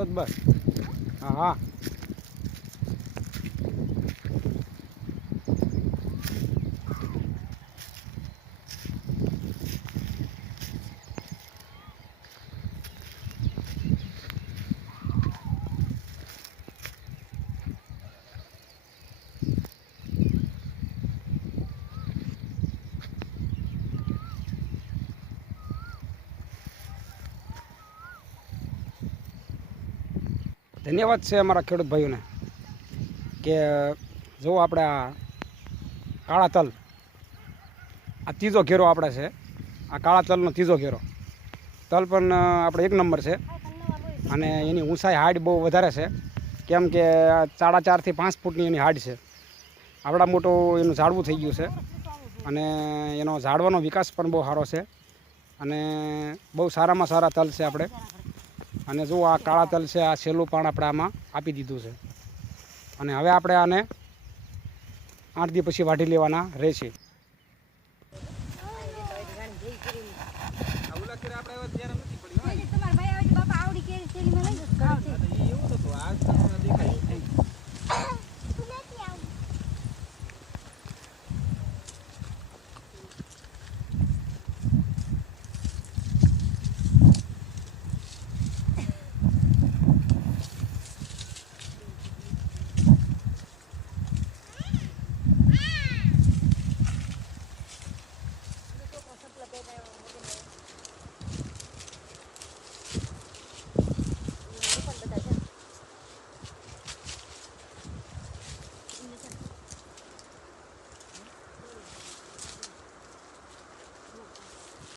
બસ બસ. હા હા. ધન્યવાદ છે અમારા ખેડૂત ભાઈઓને કે જો આપણે આ કાળા તલ, આ ત્રીજો ઘેરો આપણે છે. આ કાળા તલનો ત્રીજો ઘેરો. તલ પણ આપણે એક નંબર છે અને એની ઊંચાઈ હાઈટ બહુ વધારે છે. કેમ કે 4.5 થી 5 ફૂટની એની હાઈટ છે. આવડા મોટું એનું ઝાડવું થઈ ગયું છે અને એનો ઝાડવાનો વિકાસ પણ બહુ સારો છે અને બહુ સારામાં સારા તલ છે આપણે. અને જો આ કાળા તલ છે, આ છેલ્લું પણ આપણે આમાં આપી દીધું છે અને હવે આપણે આને 8 દી પછી વાઢી લેવાના રહેશે.